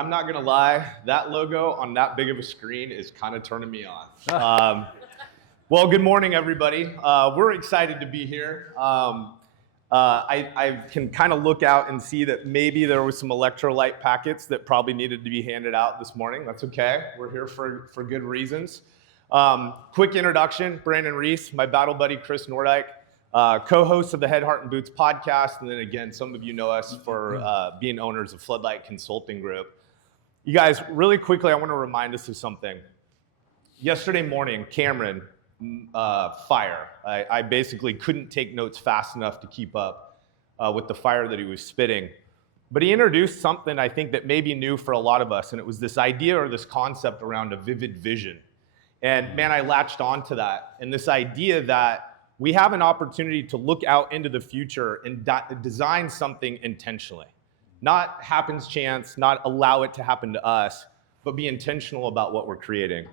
I'm not gonna lie, that logo on that big of a screen is kind of turning me on. Well, good morning, everybody. We're excited to be here. I can kind of look out and see that maybe there was some electrolyte packets that probably needed to be handed out this morning. That's okay. We're here for good reasons. Quick introduction, Brandon Reece, my battle buddy, Chris Nordyke, co-host of the Head, Heart, and Boots podcast. And then again, some of you know us for being owners of Floodlight Consulting Group. You guys, really quickly, I want to remind us of something. Yesterday morning, Cameron, fire. I basically couldn't take notes fast enough to keep up with the fire that he was spitting. But he introduced something I think that may be new for a lot of us, and it was this idea or this concept around a vivid vision. And man, I latched on to that. And this idea that we have an opportunity to look out into the future and design something intentionally. Not happens chance, not allow it to happen to us, but be intentional about what we're creating.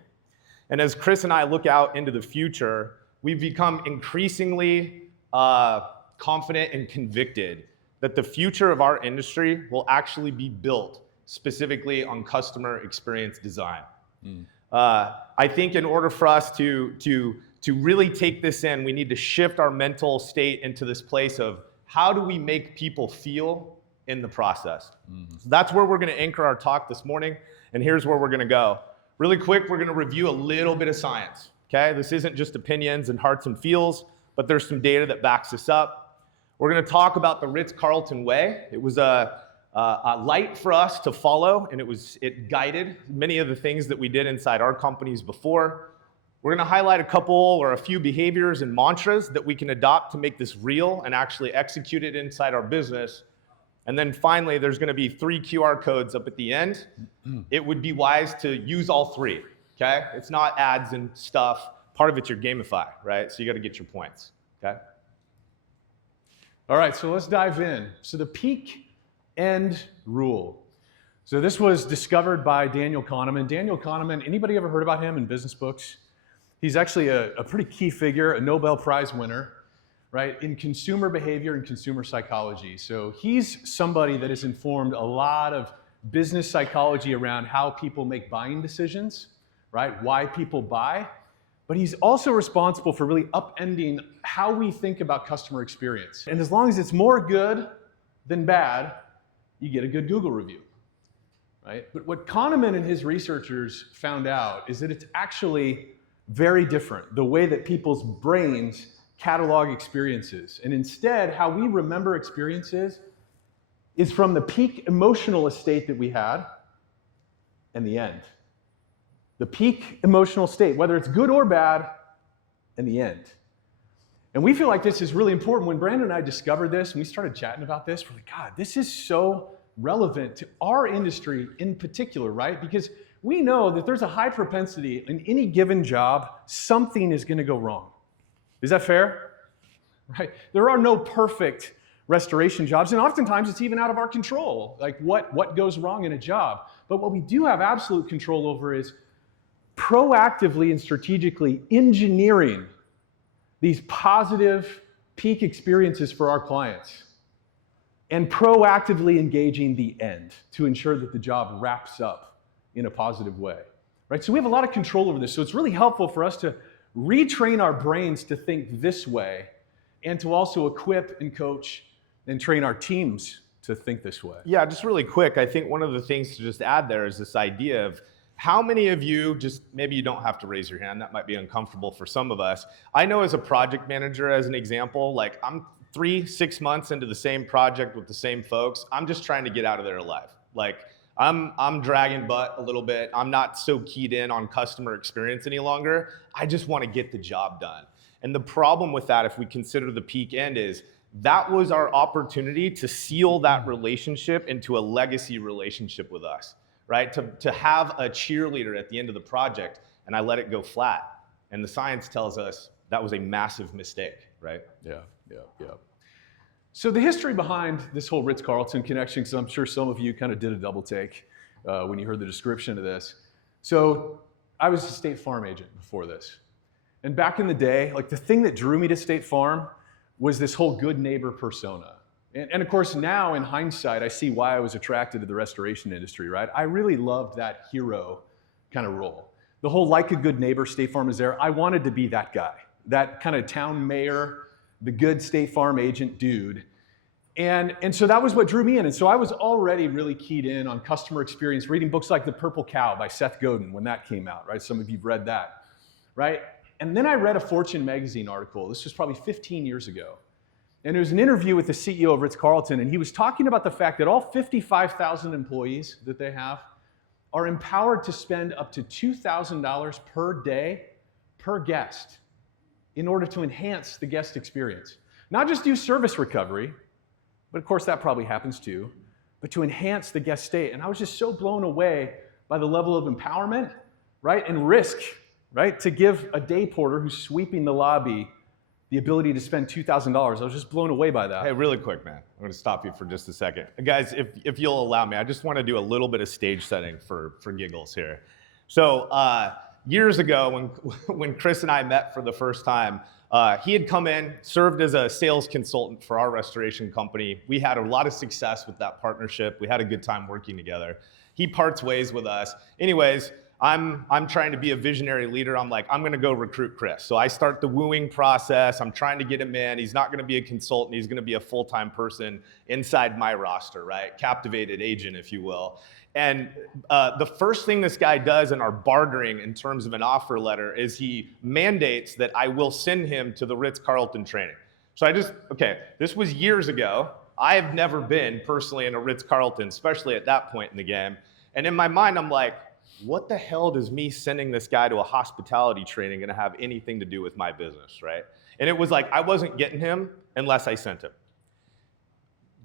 And as Chris and I look out into the future, we've become increasingly confident and convicted that the future of our industry will actually be built specifically on customer experience design. I think in order for us to really take this in, we need to shift our mental state into this place of how do we make people feel in the process. So that's where we're going to anchor our talk this morning, and here's where we're going to go. Really quick, we're going to review a little bit of science, okay? This isn't just opinions and hearts and feels, but there's some data that backs this up. We're going to talk about the Ritz-Carlton way. It was a light for us to follow, and it guided many of the things that we did inside our companies before. We're going to highlight a couple or a few behaviors and mantras that we can adopt to make this real and actually execute it inside our business. And then finally, there's going to be 3 QR codes up at the end. It would be wise to use all 3, okay? It's not ads and stuff. Part of it's your gamify, right? So you got to get your points, okay? All right, so let's dive in. So the peak end rule. So this was discovered by Daniel Kahneman. Daniel Kahneman, anybody ever heard about him in business books? He's actually a pretty key figure, a Nobel Prize winner, right, in consumer behavior and consumer psychology. So he's somebody that has informed a lot of business psychology around how people make buying decisions, right, why people buy. But he's also responsible for really upending how we think about customer experience. And as long as it's more good than bad, you get a good Google review, right? But what Kahneman and his researchers found out is that it's actually very different, the way that people's brains catalog experiences. And instead, how we remember experiences is from the peak emotional state that we had and the end. The peak emotional state, whether it's good or bad, and the end. And we feel like this is really important. When Brandon and I discovered this, and we started chatting about this, we're like, God, this is so relevant to our industry in particular, right? Because we know that there's a high propensity in any given job, something is going to go wrong. Is that fair? Right? There are no perfect restoration jobs, and oftentimes it's even out of our control, like what goes wrong in a job. But what we do have absolute control over is proactively and strategically engineering these positive peak experiences for our clients and proactively engaging the end to ensure that the job wraps up in a positive way. Right? So we have a lot of control over this. So it's really helpful for us to retrain our brains to think this way and to also equip and coach and train our teams to think this way. Yeah, just really quick, I think one of the things to just add there is this idea of how many of you, just maybe you don't have to raise your hand, that might be uncomfortable for some of us. I know as a project manager, as an example, like I'm 3-6 months into the same project with the same folks. I'm just trying to get out of there alive. Like I'm dragging butt a little bit. I'm not so keyed in on customer experience any longer. I just want to get the job done. And the problem with that, if we consider the peak end, is that was our opportunity to seal that relationship into a legacy relationship with us, right? To have a cheerleader at the end of the project, and I let it go flat. And the science tells us that was a massive mistake, right? Yeah. So the history behind this whole Ritz-Carlton connection, because I'm sure some of you kind of did a double take when you heard the description of this. So I was a State Farm agent before this. And back in the day, like the thing that drew me to State Farm was this whole good neighbor persona. And of course, now in hindsight, I see why I was attracted to the restoration industry, right? I really loved that hero kind of role. The whole like a good neighbor, State Farm is there. I wanted to be that guy, that kind of town mayor, the good State Farm agent dude. And so that was what drew me in. And so I was already really keyed in on customer experience, reading books like The Purple Cow by Seth Godin when that came out, right? Some of you've read that, right? And then I read a Fortune magazine article. This was probably 15 years ago. And it was an interview with the CEO of Ritz-Carlton, and he was talking about the fact that all 55,000 employees that they have are empowered to spend up to $2,000 per day per guest in order to enhance the guest experience. Not just do service recovery, but of course that probably happens too, but to enhance the guest stay. And I was just so blown away by the level of empowerment, right, and risk, right, to give a day porter who's sweeping the lobby the ability to spend $2,000. I was just blown away by that. Hey, really quick, man. I'm going to stop you for just a second. Guys, if you'll allow me, I just want to do a little bit of stage setting for giggles here. So years ago, when Chris and I met for the first time, he had come in, served as a sales consultant for our restoration company. We had a lot of success with that partnership. We had a good time working together. He parts ways with us. Anyways, I'm trying to be a visionary leader. I'm like, I'm going to go recruit Chris. So I start the wooing process. I'm trying to get him in. He's not going to be a consultant. He's going to be a full-time person inside my roster, right? Captivated agent, if you will. And the first thing this guy does in our bartering in terms of an offer letter is he mandates that I will send him to the Ritz-Carlton training. So this was years ago. I have never been personally in a Ritz-Carlton, especially at that point in the game. And in my mind, I'm like, what the hell does me sending this guy to a hospitality training going to have anything to do with my business, right? And it was like, I wasn't getting him unless I sent him.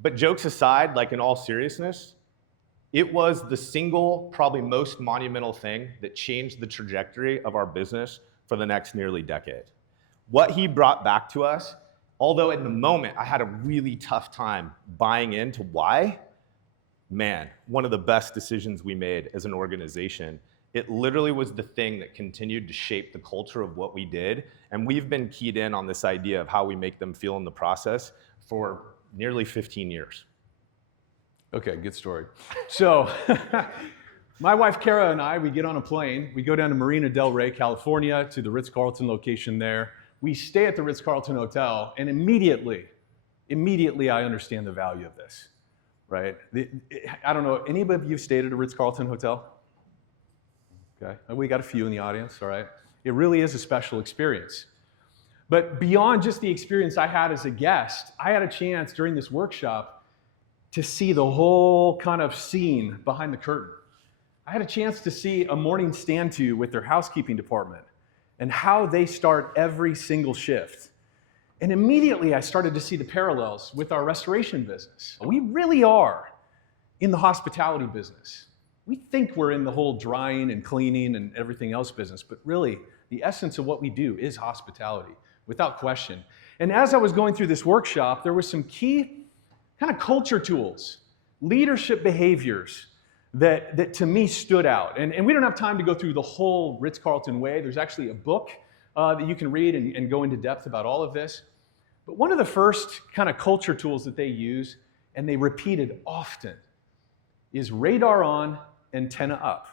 But jokes aside, like in all seriousness, it was the single, probably most monumental thing that changed the trajectory of our business for the next nearly decade. What he brought back to us, although in the moment I had a really tough time buying into why, man, one of the best decisions we made as an organization. It literally was the thing that continued to shape the culture of what we did. And we've been keyed in on this idea of how we make them feel in the process for nearly 15 years. Okay, good story. So my wife Kara and I, we get on a plane. We go down to Marina Del Rey, California, to the Ritz-Carlton location there. We stay at the Ritz-Carlton Hotel, and immediately I understand the value of this. Right? I don't know, anybody of you stayed at a Ritz-Carlton hotel? Okay, we got a few in the audience, all right? It really is a special experience. But beyond just the experience I had as a guest, I had a chance during this workshop to see the whole kind of scene behind the curtain. I had a chance to see a morning stand-to with their housekeeping department and how they start every single shift. And immediately I started to see the parallels with our restoration business. We really are in the hospitality business. We think we're in the whole drying and cleaning and everything else business, but really the essence of what we do is hospitality, without question. And as I was going through this workshop, there were some key kind of culture tools, leadership behaviors that to me stood out. And we don't have time to go through the whole Ritz-Carlton way. There's actually a book that you can read and go into depth about all of this. But one of the first kind of culture tools that they use, and they repeated often, is radar on, antenna up,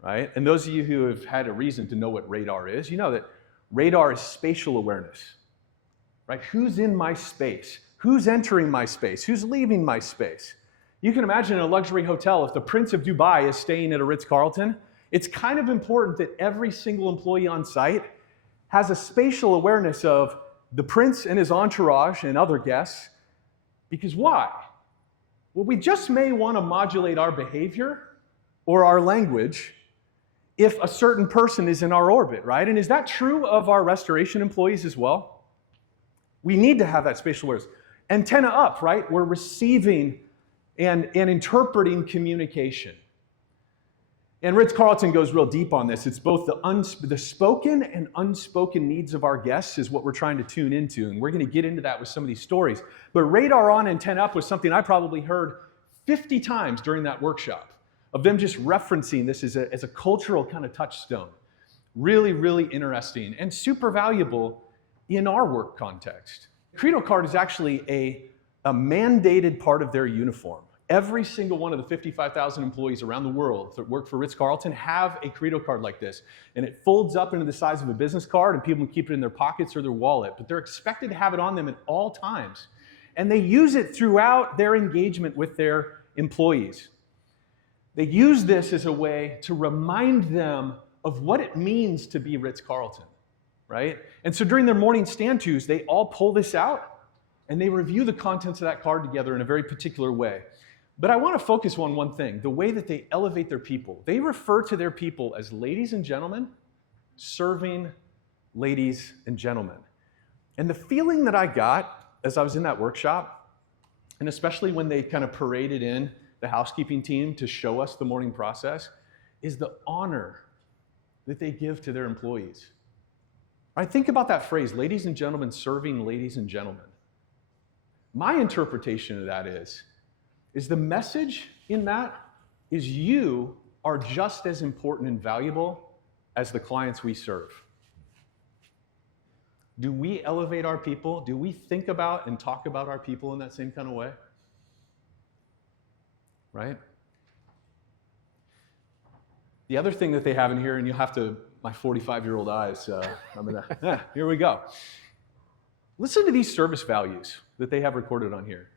right? And those of you who have had a reason to know what radar is, you know that radar is spatial awareness, right? Who's in my space? Who's entering my space? Who's leaving my space? You can imagine in a luxury hotel, if the Prince of Dubai is staying at a Ritz-Carlton, it's kind of important that every single employee on site has a spatial awareness of the prince and his entourage and other guests. Because why? Well, we just may want to modulate our behavior or our language if a certain person is in our orbit, right? And is that true of our restoration employees as well? We need to have that spatial awareness. Antenna up, right? We're receiving and interpreting communication. And Ritz-Carlton goes real deep on this. It's both the spoken and unspoken needs of our guests is what we're trying to tune into. And we're going to get into that with some of these stories. But radar on, antenna up was something I probably heard 50 times during that workshop of them just referencing this as a cultural kind of touchstone. Really, really interesting and super valuable in our work context. Credo card is actually a a mandated part of their uniform. Every single one of the 55,000 employees around the world that work for Ritz-Carlton have a credo card like this. And it folds up into the size of a business card, and people can keep it in their pockets or their wallet. But they're expected to have it on them at all times. And they use it throughout their engagement with their employees. They use this as a way to remind them of what it means to be Ritz-Carlton, right? And so during their morning stand-tos, they all pull this out, and they review the contents of that card together in a very particular way. But I want to focus on one thing, the way that they elevate their people. They refer to their people as ladies and gentlemen, serving ladies and gentlemen. And the feeling that I got as I was in that workshop, and especially when they kind of paraded in the housekeeping team to show us the morning process, is the honor that they give to their employees. I think about that phrase, ladies and gentlemen, serving ladies and gentlemen. My interpretation of that is the message in that is you are just as important and valuable as the clients we serve. Do we elevate our people? Do we think about and talk about our people in that same kind of way? Right? The other thing that they have in here, and you'll have to, my 45-year-old eyes, here we go. Listen to these service values that they have recorded on here.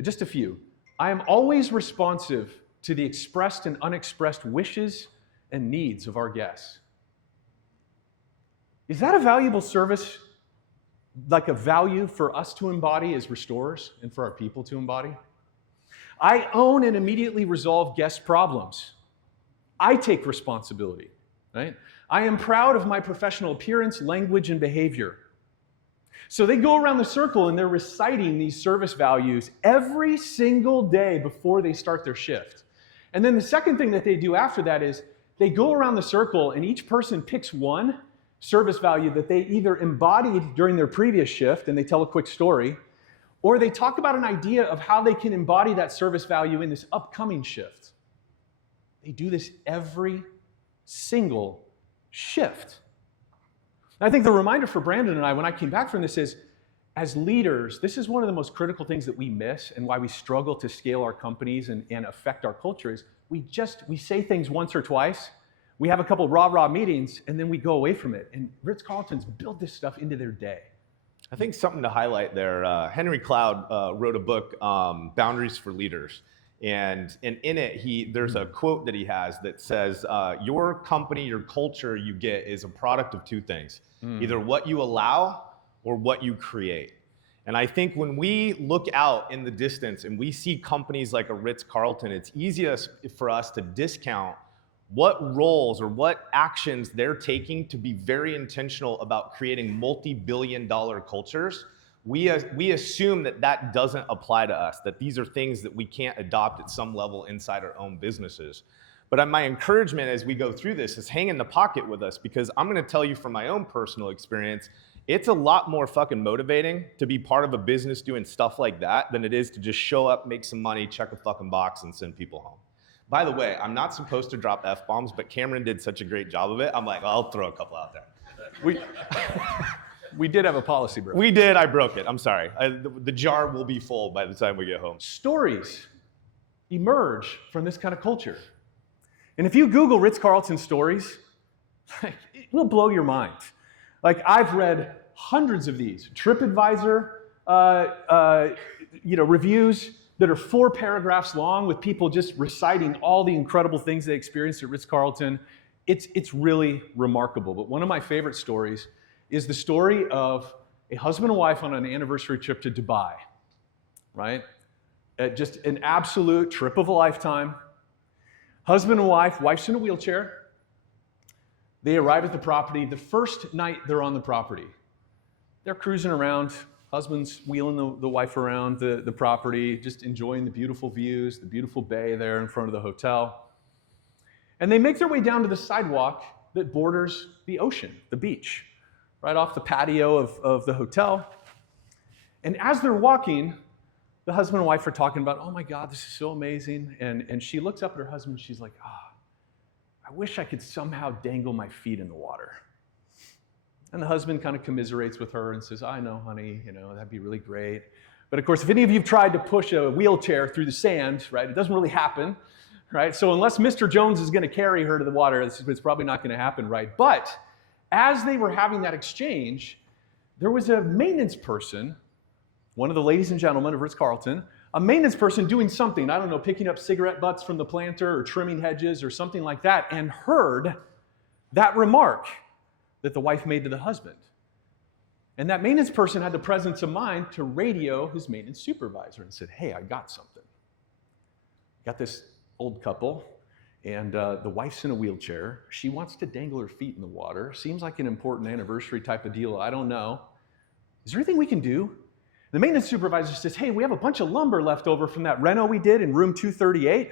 Just a few. I am always responsive to the expressed and unexpressed wishes and needs of our guests. Is that a valuable service, like a value for us to embody as restorers and for our people to embody? I own and immediately resolve guest problems. I take responsibility, right? I am proud of my professional appearance, language, and behavior. So they go around the circle and they're reciting these service values every single day before they start their shift. And then the second thing that they do after that is they go around the circle and each person picks one service value that they either embodied during their previous shift and they tell a quick story, or they talk about an idea of how they can embody that service value in this upcoming shift. They do this every single shift. I think the reminder for Brandon and I when I came back from this is, as leaders, this is one of the most critical things that we miss and why we struggle to scale our companies and affect our culture is we say things once or twice, we have a couple rah-rah meetings, and then we go away from it. And Ritz-Carlton's built this stuff into their day. I think something to highlight there, Henry Cloud wrote a book, Boundaries for Leaders. And in it, there's a quote that he has that says, your company, your culture you get is a product of two things, either what you allow or what you create. And I think when we look out in the distance and we see companies like a Ritz-Carlton, it's easiest for us to discount what roles or what actions they're taking to be very intentional about creating multi-billion-dollar cultures. We assume that doesn't apply to us, that these are things that we can't adopt at some level inside our own businesses. But my encouragement as we go through this is hang in the pocket with us, because I'm gonna tell you from my own personal experience, it's a lot more fucking motivating to be part of a business doing stuff like that than it is to just show up, make some money, check a fucking box, and send people home. By the way, I'm not supposed to drop F-bombs, but Cameron did such a great job of it. I'm like, I'll throw a couple out there. We did have a policy break. We did, I broke it, I'm sorry. The jar will be full by the time we get home. Stories emerge from this kind of culture. And if you Google Ritz-Carlton stories, it will blow your mind. Like, I've read hundreds of these TripAdvisor reviews that are 4 paragraphs long with people just reciting all the incredible things they experienced at Ritz-Carlton. It's really remarkable. But one of my favorite stories is the story of a husband and wife on an anniversary trip to Dubai, right? Just an absolute trip of a lifetime. Husband and wife, wife's in a wheelchair. They arrive at the property. The first night they're on the property, they're cruising around. Husband's wheeling the wife around the property, just enjoying the beautiful views, the beautiful bay there in front of the hotel. And they make their way down to the sidewalk that borders the ocean, the beach, right off the patio of the hotel. And as they're walking, the husband and wife are talking about, oh my God, this is so amazing. And she looks up at her husband and she's like, I wish I could somehow dangle my feet in the water. And the husband kind of commiserates with her and says, I know, honey, that'd be really great. But of course, if any of you have tried to push a wheelchair through the sand, right, it doesn't really happen, right? So unless Mr. Jones is going to carry her to the water, it's probably not going to happen, right? But as they were having that exchange, there was a maintenance person, one of the ladies and gentlemen of Ritz-Carlton, a maintenance person doing something, I don't know, picking up cigarette butts from the planter or trimming hedges or something like that, and heard that remark that the wife made to the husband. And that maintenance person had the presence of mind to radio his maintenance supervisor and said, hey, I got something. Got this old couple, and the wife's in a wheelchair. She wants to dangle her feet in the water. Seems like an important anniversary type of deal. I don't know. Is there anything we can do? The maintenance supervisor says, hey, we have a bunch of lumber left over from that reno we did in room 238.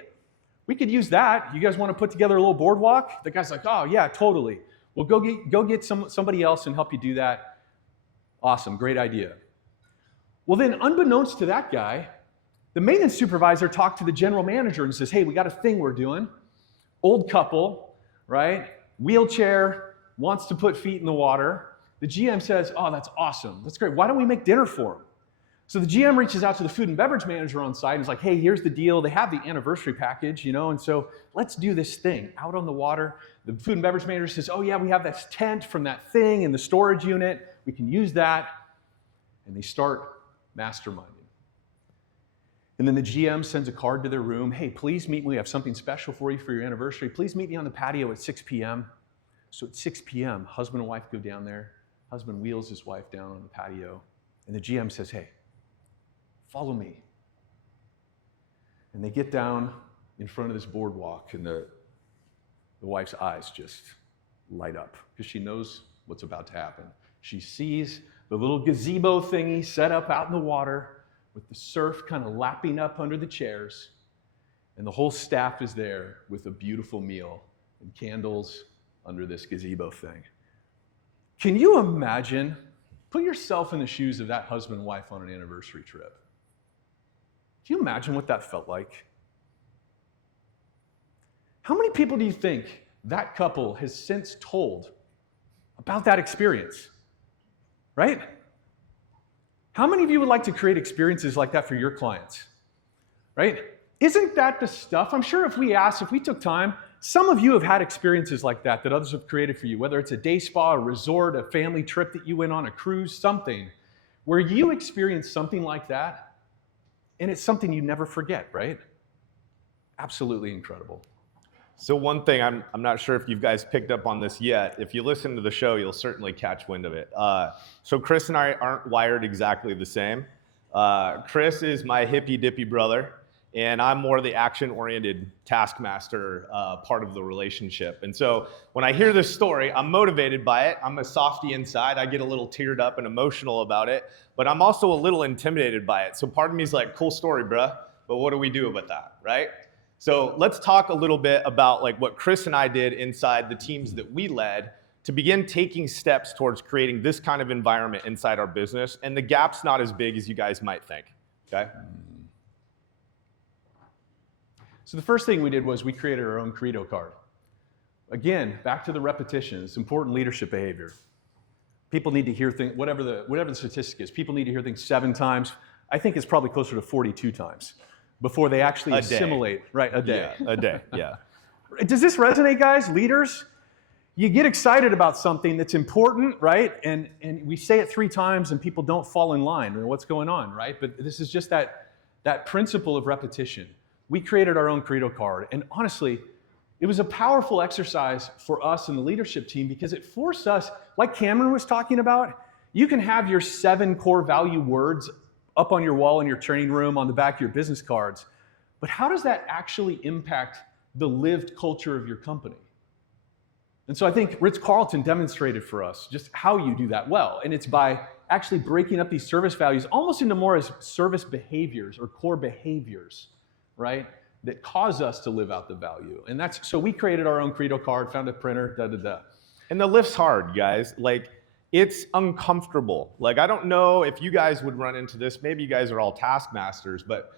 We could use that. You guys want to put together a little boardwalk? The guy's like, oh, yeah, totally. Well, go get somebody else and help you do that. Awesome, great idea. Well, then, unbeknownst to that guy, the maintenance supervisor talked to the general manager and says, hey, we got a thing we're doing. Old couple, right? Wheelchair, wants to put feet in the water. The GM says, oh, that's awesome. That's great. Why don't we make dinner for him? So the GM reaches out to the food and beverage manager on site and is like, hey, here's the deal. They have the anniversary package, and so let's do this thing out on the water. The food and beverage manager says, oh, yeah, we have this tent from that thing in the storage unit. We can use that. And they start masterminding. And then the GM sends a card to their room. Hey, please meet me. We have something special for you for your anniversary. Please meet me on the patio at 6 p.m. So at 6 p.m., husband and wife go down there. Husband wheels his wife down on the patio. And the GM says, hey, follow me. And they get down in front of this boardwalk, and the wife's eyes just light up because she knows what's about to happen. She sees the little gazebo thingy set up out in the water with the surf kind of lapping up under the chairs, and the whole staff is there with a beautiful meal and candles under this gazebo thing. Can you imagine? Put yourself in the shoes of that husband and wife on an anniversary trip. Can you imagine what that felt like? How many people do you think that couple has since told about that experience? Right? How many of you would like to create experiences like that for your clients? Right? Isn't that the stuff? I'm sure if we took time, some of you have had experiences like that others have created for you, whether it's a day spa, a resort, a family trip that you went on, a cruise, something, where you experienced something like that, and it's something you never forget, right? Absolutely incredible. So one thing, I'm not sure if you guys picked up on this yet. If you listen to the show, you'll certainly catch wind of it. So Chris and I aren't wired exactly the same. Chris is my hippy-dippy brother, and I'm more the action-oriented taskmaster part of the relationship. And so when I hear this story, I'm motivated by it. I'm a softie inside. I get a little teared up and emotional about it, but I'm also a little intimidated by it. So part of me is like, cool story, bruh, but what do we do about that, right? So let's talk a little bit about like what Chris and I did inside the teams that we led to begin taking steps towards creating this kind of environment inside our business. And the gap's not as big as you guys might think, okay? So the first thing we did was we created our own credo card. Again, back to the repetition. It's important leadership behavior. People need to hear things, whatever the statistic is, people need to hear things 7 times. I think it's probably closer to 42 times before they actually assimilate. Right, a day. Yeah, a day, yeah. Does this resonate, guys? Leaders, you get excited about something that's important, right? And we say it 3 times and people don't fall in line, or what's going on, right? But this is just that principle of repetition. We created our own credo card, and honestly, it was a powerful exercise for us and the leadership team because it forced us, like Cameron was talking about, you can have your 7 core value words up on your wall in your training room, on the back of your business cards, but how does that actually impact the lived culture of your company? And so I think Ritz-Carlton demonstrated for us just how you do that well, and it's by actually breaking up these service values almost into more as service behaviors or core behaviors, right, that cause us to live out the value. And so we created our own credo card, found a printer, da-da-da. And the lift's hard, guys. Like, it's uncomfortable. Like, I don't know if you guys would run into this. Maybe you guys are all taskmasters, but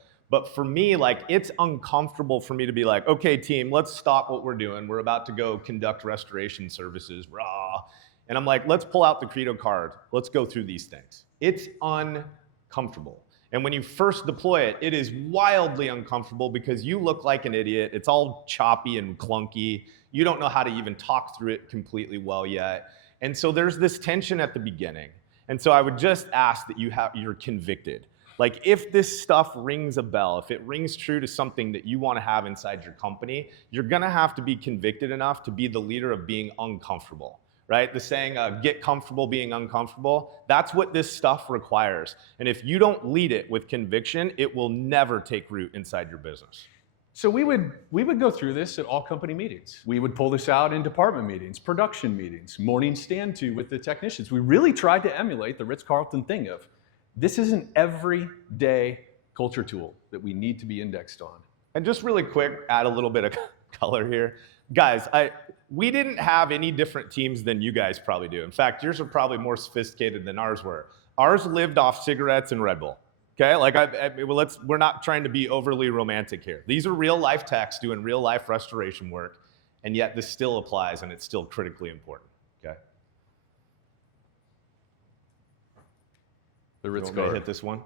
for me, like, it's uncomfortable for me to be like, okay, team, let's stop what we're doing. We're about to go conduct restoration services, rah. And I'm like, let's pull out the credo card. Let's go through these things. It's uncomfortable. And when you first deploy it, it is wildly uncomfortable because you look like an idiot. It's all choppy and clunky. You don't know how to even talk through it completely well yet. And so there's this tension at the beginning. And so I would just ask that you're convicted. Like if this stuff rings a bell, if it rings true to something that you want to have inside your company, you're going to have to be convicted enough to be the leader of being uncomfortable. Right? The saying, get comfortable being uncomfortable, that's what this stuff requires. And if you don't lead it with conviction, it will never take root inside your business. So we would go through this at all company meetings. We would pull this out in department meetings, production meetings, morning stand to with the technicians. We really tried to emulate the Ritz-Carlton thing of, this is an everyday culture tool that we need to be indexed on. And just really quick, add a little bit of color here. Guys, we didn't have any different teams than you guys probably do. In fact, yours are probably more sophisticated than ours were. Ours lived off cigarettes and Red Bull. Okay, like we're not trying to be overly romantic here. These are real life techs doing real life restoration work, and yet this still applies and it's still critically important. Okay. The Ritz Ritz hit this one.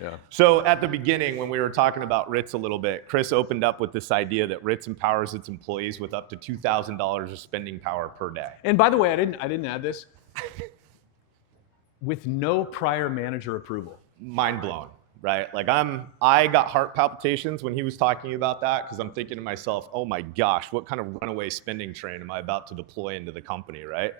Yeah. So at the beginning, when we were talking about Ritz a little bit, Chris opened up with this idea that Ritz empowers its employees with up to $2,000 of spending power per day. And by the way, I didn't add this. With no prior manager approval. Mind blown, right? Like I got heart palpitations when he was talking about that because I'm thinking to myself, oh my gosh, what kind of runaway spending train am I about to deploy into the company, right?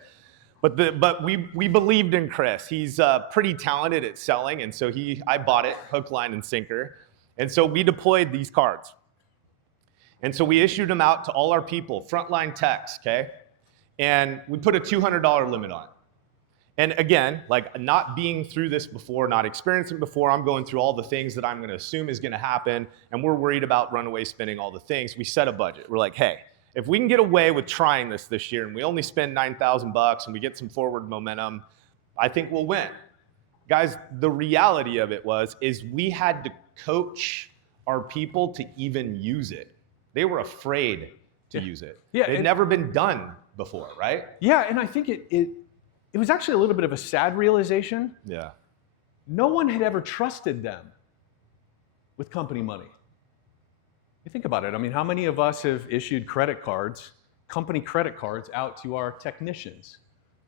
But we believed in Chris. He's pretty talented at selling, and so I bought it, hook, line, and sinker. And so we deployed these cards. And so we issued them out to all our people, frontline techs, okay? And we put a $200 limit on it. And again, like not being through this before, not experiencing it before, I'm going through all the things that I'm gonna assume is gonna happen, and we're worried about runaway spending all the things. We set a budget. We're like, hey, if we can get away with trying this year and we only spend $9,000 and we get some forward momentum, I think we'll win. Guys, the reality of it is we had to coach our people to even use it. They were afraid to use it. Yeah, it had never been done before, right? Yeah, and I think it was actually a little bit of a sad realization. Yeah. No one had ever trusted them with company money. You think about it. I mean, how many of us have issued credit cards, company credit cards, out to our technicians,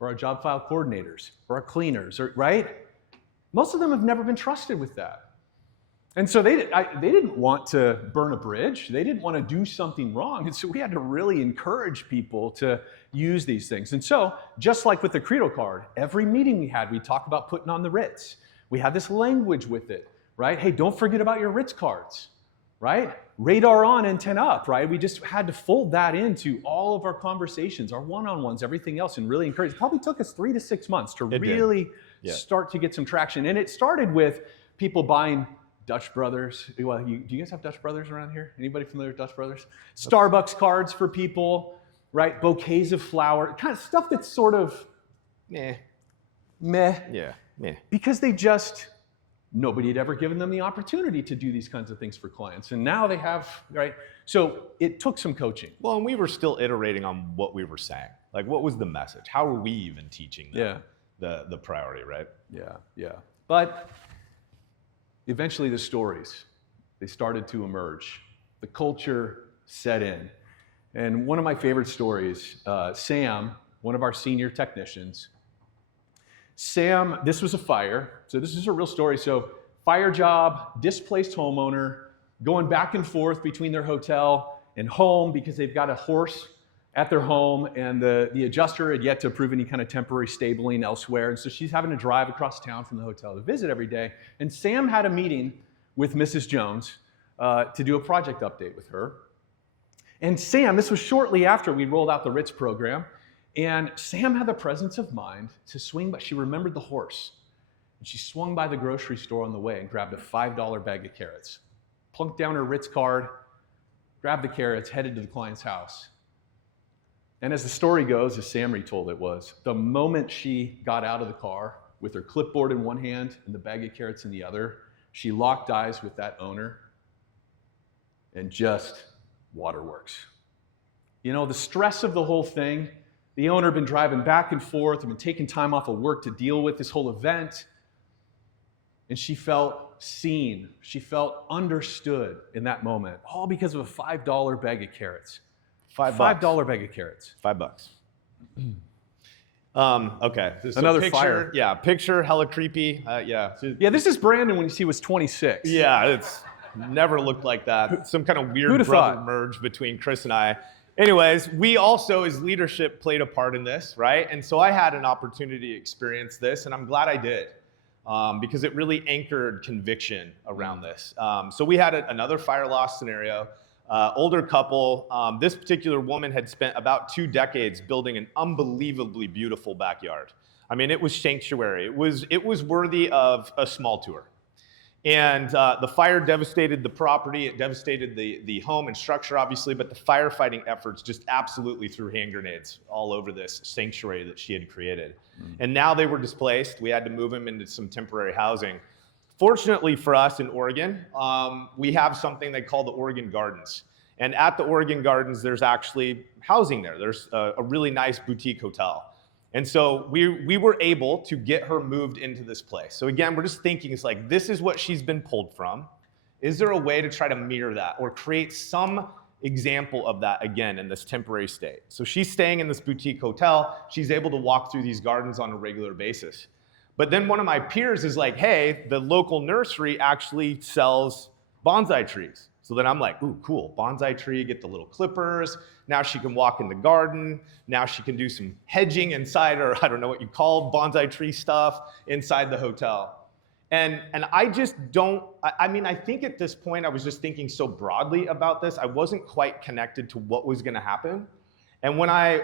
or our job file coordinators, or our cleaners, right? Most of them have never been trusted with that. And so they didn't want to burn a bridge. They didn't want to do something wrong. And so we had to really encourage people to use these things. And so, just like with the credo card, every meeting we had, we talked about putting on the Ritz. We had this language with it, right? Hey, don't forget about your Ritz cards, right? Radar on, antenna up, right? We just had to fold that into all of our conversations, our one-on-ones, everything else, and really encourage. It probably took us 3 to 6 months to really start to get some traction. And it started with people buying Dutch Brothers. Well, do you guys have Dutch Brothers around here? Anybody familiar with Dutch Brothers? Starbucks cards for people, right? Bouquets of flower, kind of stuff that's sort of meh. Yeah. Because nobody had ever given them the opportunity to do these kinds of things for clients. And now they have, right? So it took some coaching. Well, and we were still iterating on what we were saying. Like, what was the message? How were we even teaching them the priority, right? Yeah. But eventually the stories, they started to emerge. The culture set in. And one of my favorite stories, Sam, one of our senior technicians, Sam, this was a fire. So this is a real story. So fire job, displaced homeowner, going back and forth between their hotel and home because they've got a horse at their home, and the adjuster had yet to approve any kind of temporary stabling elsewhere. And so she's having to drive across town from the hotel to visit every day. And Sam had a meeting with Mrs. Jones to do a project update with her. And Sam, this was shortly after we rolled out the Ritz program, and Sam had the presence of mind to swing by. She remembered the horse. And she swung by the grocery store on the way and grabbed a $5 bag of carrots, plunked down her Ritz card, grabbed the carrots, headed to the client's house. And as the story goes, as Sam retold it, was the moment she got out of the car with her clipboard in one hand and the bag of carrots in the other, she locked eyes with that owner and just waterworks. You know, the stress of the whole thing, the owner had been driving back and forth and been taking time off of work to deal with this whole event, and she felt seen. She felt understood in that moment, all because of a $5 bag of carrots. $5 bag of carrots. $5. Okay. So Another picture, fire. Yeah, picture, hella creepy. Yeah. Yeah, this is Brandon when he was 26. Yeah, it's never looked like that. Some kind of weird Who'd have brother thought? merge between Chris and I. Anyways, we also, as leadership, played a part in this, right? And so I had an opportunity to experience this, and I'm glad I did, because it really anchored conviction around this. So we had another fire loss scenario. Older couple. This particular woman had spent about 2 decades building an unbelievably beautiful backyard. I mean, it was sanctuary. It was worthy of a small tour. And the fire devastated the property. It devastated the home and structure, obviously, but the firefighting efforts just absolutely threw hand grenades all over this sanctuary that she had created. And now they were displaced. We had to move them into some temporary housing. Fortunately for us in Oregon, we have something they call the Oregon Gardens. And at the Oregon Gardens, there's actually housing there. There's a really nice boutique hotel. And so we were able to get her moved into this place. So again, we're just thinking, it's like, this is what she's been pulled from. Is there a way to try to mirror that or create some example of that again in this temporary state? So she's staying in this boutique hotel. She's able to walk through these gardens on a regular basis. But then one of my peers is like, hey, the local nursery actually sells bonsai trees. So then I'm like, ooh, cool, bonsai tree, get the little clippers. Now she can walk in the garden. Now she can do some hedging inside, or I don't know what you call bonsai tree stuff, inside the hotel. And I just don't, I mean, I think at this point I was just thinking so broadly about this, I wasn't quite connected to what was gonna happen. And when I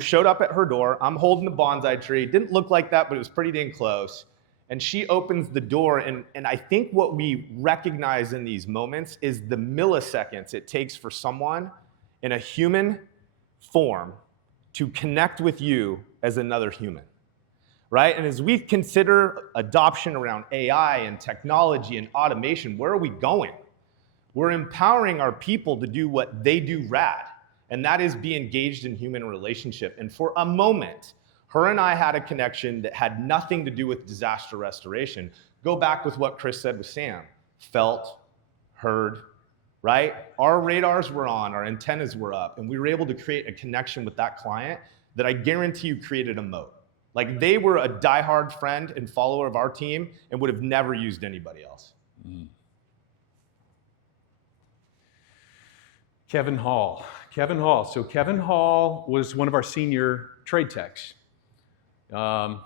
showed up at her door, I'm holding the bonsai tree. Didn't look like that, but it was pretty dang close. And she opens the door, and I think what we recognize in these moments is the milliseconds it takes for someone in a human form to connect with you as another human, right? And as we consider adoption around AI and technology and automation, where are we going? We're empowering our people to do what they do rad, and that is be engaged in human relationship. And for a moment, her and I had a connection that had nothing to do with disaster restoration. Go back with what Chris said with Sam. Felt, heard, right? Our radars were on, our antennas were up, and we were able to create a connection with that client that I guarantee you created a moat. Like, they were a diehard friend and follower of our team and would have never used anybody else. Kevin Hall. So Kevin Hall was one of our senior trade techs. And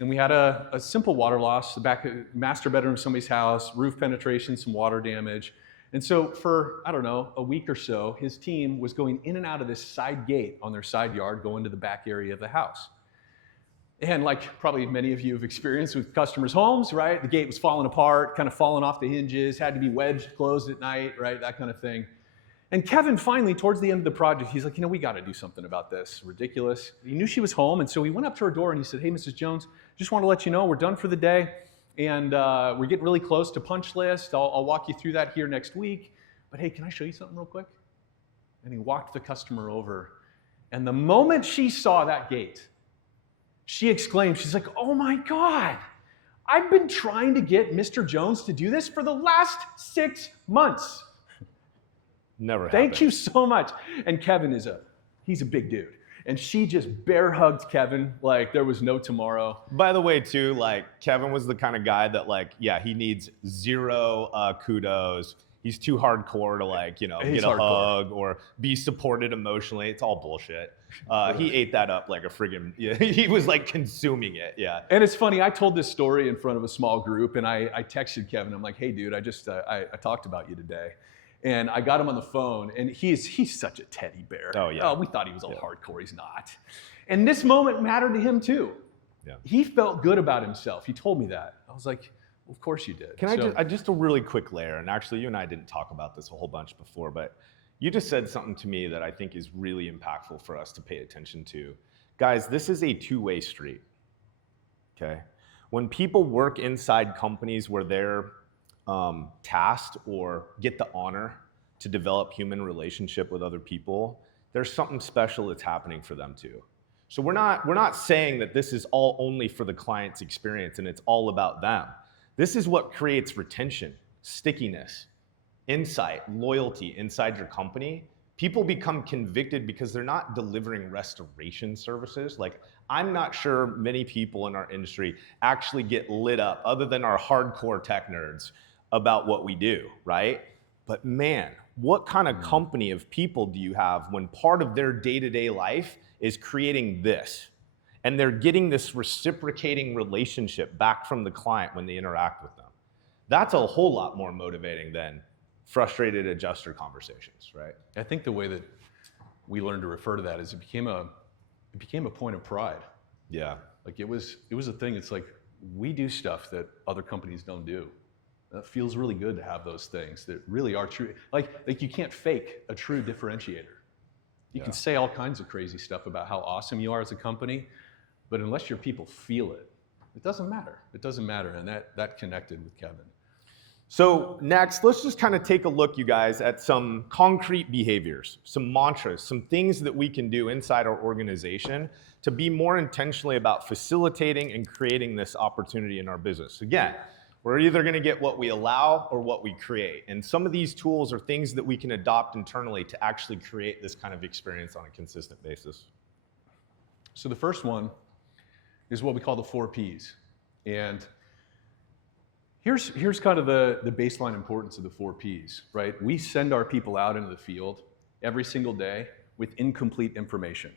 we had a simple water loss, the master bedroom of somebody's house, roof penetration, some water damage. And so for, I don't know, a week or so, his team was going in and out of this side gate on their side yard, going to the back area of the house. And like probably many of you have experienced with customers' homes, right? The gate was falling apart, kind of falling off the hinges, had to be wedged closed at night, right? That kind of thing. And Kevin finally, towards the end of the project, he's like, we got to do something about this. Ridiculous. He knew she was home, and so he went up to her door and he said, hey, Mrs. Jones, just want to let you know we're done for the day, and we're getting really close to punch list. I'll walk you through that here next week. But hey, can I show you something real quick? And he walked the customer over, and the moment she saw that gate, she exclaimed, she's like, oh my God, I've been trying to get Mr. Jones to do this for the last 6 months. Never happened. Thank you so much. And Kevin he's a big dude. And she just bear hugged Kevin like there was no tomorrow. By the way, too, like, Kevin was the kind of guy that, like, yeah, he needs zero kudos. He's too hardcore to, like, get a hug or be supported emotionally. It's all bullshit. He ate that up like a friggin', he was like consuming it, yeah. And it's funny, I told this story in front of a small group, and I texted Kevin. I'm like, hey, dude, I talked about you today. And I got him on the phone, and he's such a teddy bear. Oh, yeah. We thought he was all hardcore. He's not. And this moment mattered to him, too. Yeah. He felt good about himself. He told me that. I was like, well, of course you did. Can I just a really quick layer, and actually you and I didn't talk about this a whole bunch before, but you just said something to me that I think is really impactful for us to pay attention to. Guys, this is a two-way street, okay? When people work inside companies where they're tasked or get the honor to develop human relationship with other people, there's something special that's happening for them too. So we're not saying that this is all only for the client's experience and it's all about them. This is what creates retention, stickiness, insight, loyalty inside your company. People become convicted because they're not delivering restoration services. Like, I'm not sure many people in our industry actually get lit up, other than our hardcore tech nerds, about what we do, right? But man, what kind of company of people do you have when part of their day-to-day life is creating this? And they're getting this reciprocating relationship back from the client when they interact with them. That's a whole lot more motivating than frustrated adjuster conversations, right? I think the way that we learned to refer to that is it became a point of pride. Yeah. Like it was a thing. It's like, we do stuff that other companies don't do. It feels really good to have those things that really are true. Like you can't fake a true differentiator. You can say all kinds of crazy stuff about how awesome you are as a company, but unless your people feel it, it doesn't matter. It doesn't matter, and that connected with Kevin. So next, let's just kind of take a look, you guys, at some concrete behaviors, some mantras, some things that we can do inside our organization to be more intentionally about facilitating and creating this opportunity in our business. Again, we're either going to get what we allow or what we create. And some of these tools are things that we can adopt internally to actually create this kind of experience on a consistent basis. So the first one is what we call the 4 Ps. And here's kind of the baseline importance of the 4 Ps, right? We send our people out into the field every single day with incomplete information,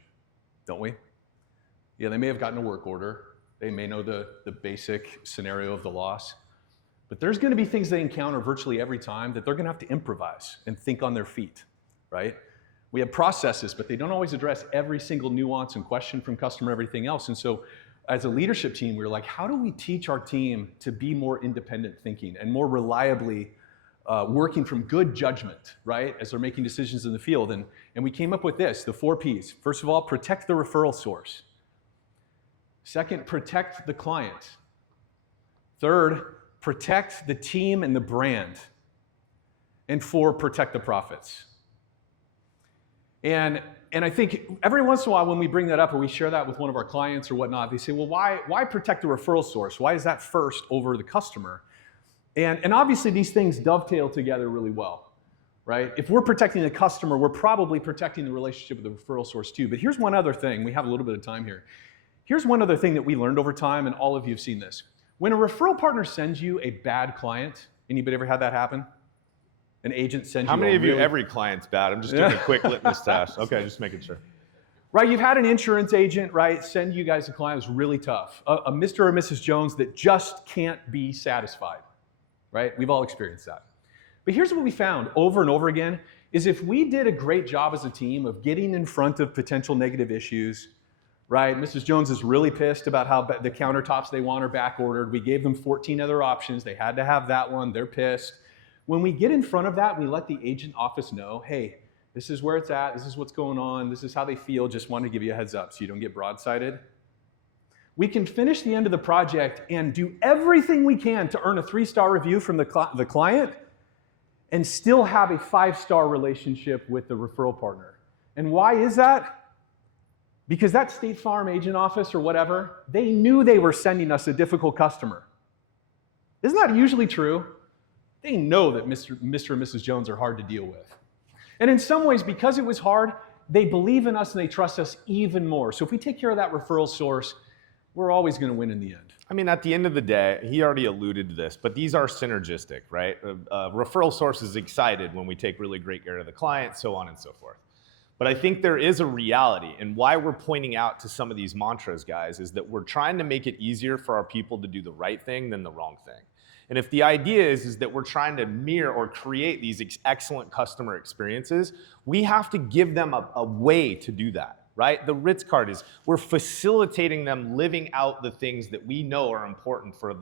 don't we? Yeah, they may have gotten a work order. They may know the basic scenario of the loss. But there's going to be things they encounter virtually every time that they're going to have to improvise and think on their feet, right? We have processes, but they don't always address every single nuance and question from customer, everything else. And so as a leadership team, we were like, how do we teach our team to be more independent thinking and more reliably working from good judgment, right, as they're making decisions in the field? And we came up with this, the 4 Ps. First of all, protect the referral source. Second, protect the client. Third, protect the team and the brand. And 4, protect the profits. And I think every once in a while when we bring that up or we share that with one of our clients or whatnot, they say, well, why protect the referral source? Why is that first over the customer? And obviously these things dovetail together really well, right? If we're protecting the customer, we're probably protecting the relationship with the referral source too. But here's one other thing. We have a little bit of time here. Here's one other thing that we learned over time, and all of you have seen this. When a referral partner sends you a bad client, anybody ever had that happen? An agent sends you How many of you, every client's bad? I'm just doing a quick litmus test. Okay, just making sure. Right, you've had an insurance agent, right, send you guys a client who's really tough. A Mr. or Mrs. Jones that just can't be satisfied, right? We've all experienced that. But here's what we found over and over again, is if we did a great job as a team of getting in front of potential negative issues, right? Mrs. Jones is really pissed about how the countertops they want are back ordered. We gave them 14 other options. They had to have that one. They're pissed. When we get in front of that, we let the agent office know, hey, this is where it's at. This is what's going on. This is how they feel. Just wanted to give you a heads up so you don't get broadsided. We can finish the end of the project and do everything we can to earn a 3-star review from the client and still have a 5-star relationship with the referral partner. And why is that? Because that State Farm agent office or whatever, they knew they were sending us a difficult customer. Isn't that usually true? They know that Mr. and Mrs. Jones are hard to deal with. And in some ways, because it was hard, they believe in us and they trust us even more. So if we take care of that referral source, we're always going to win in the end. I mean, at the end of the day, he already alluded to this, but these are synergistic, right? Referral source is excited when we take really great care of the client, so on and so forth. But I think there is a reality, and why we're pointing out to some of these mantras, guys, is that we're trying to make it easier for our people to do the right thing than the wrong thing. And if the idea is that we're trying to mirror or create these excellent customer experiences, we have to give them a way to do that, right? The Ritz card is we're facilitating them living out the things that we know are important for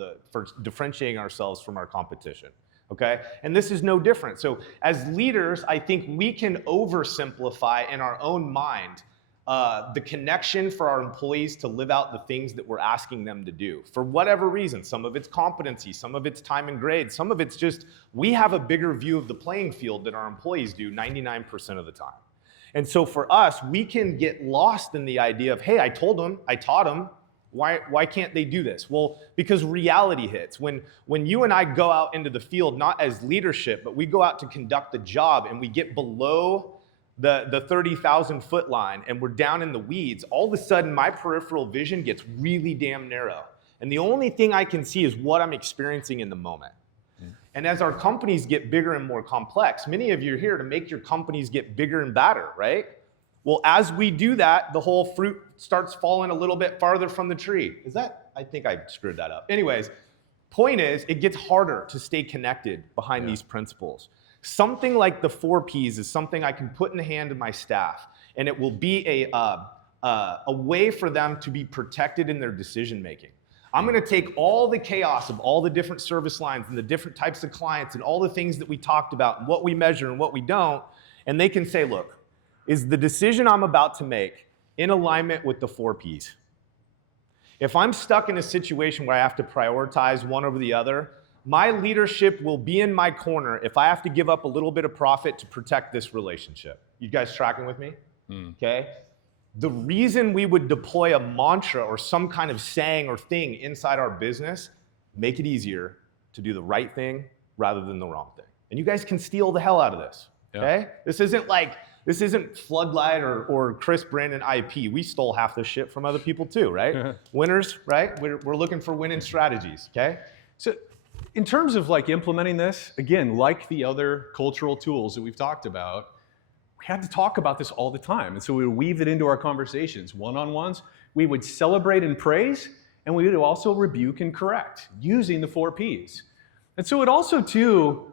differentiating ourselves from our competition. Okay? And this is no different. So as leaders, I think we can oversimplify in our own mind the connection for our employees to live out the things that we're asking them to do. For whatever reason, some of it's competency, some of it's time and grade, some of it's just we have a bigger view of the playing field than our employees do 99% of the time. And so for us, we can get lost in the idea of, hey, I told them, I taught them, Why can't they do this? Well, because reality hits. When you and I go out into the field, not as leadership, but we go out to conduct the job and we get below the 30,000 foot line and we're down in the weeds, all of a sudden my peripheral vision gets really damn narrow. And the only thing I can see is what I'm experiencing in the moment. And as our companies get bigger and more complex, many of you are here to make your companies get bigger and badder, right? Well, as we do that, the whole fruit starts falling a little bit farther from the tree. I think I screwed that up. Anyways, point is, it gets harder to stay connected behind these principles. Something like the 4 Ps is something I can put in the hand of my staff, and it will be a way for them to be protected in their decision making. I'm gonna take all the chaos of all the different service lines and the different types of clients and all the things that we talked about and what we measure and what we don't, and they can say, look, is the decision I'm about to make in alignment with the 4 Ps? If I'm stuck in a situation where I have to prioritize one over the other, my leadership will be in my corner if I have to give up a little bit of profit to protect this relationship. You guys tracking with me? Okay? The reason we would deploy a mantra or some kind of saying or thing inside our business, make it easier to do the right thing rather than the wrong thing. And you guys can steal the hell out of this, okay? This isn't Floodlight or Chris Brandon IP. We stole half this shit from other people too, right? Winners, right? We're looking for winning strategies, okay? So in terms of like implementing this, again, like the other cultural tools that we've talked about, we had to talk about this all the time. And so we would weave it into our conversations, one-on-ones. We would celebrate and praise, and we would also rebuke and correct using the 4 Ps. And so it also too,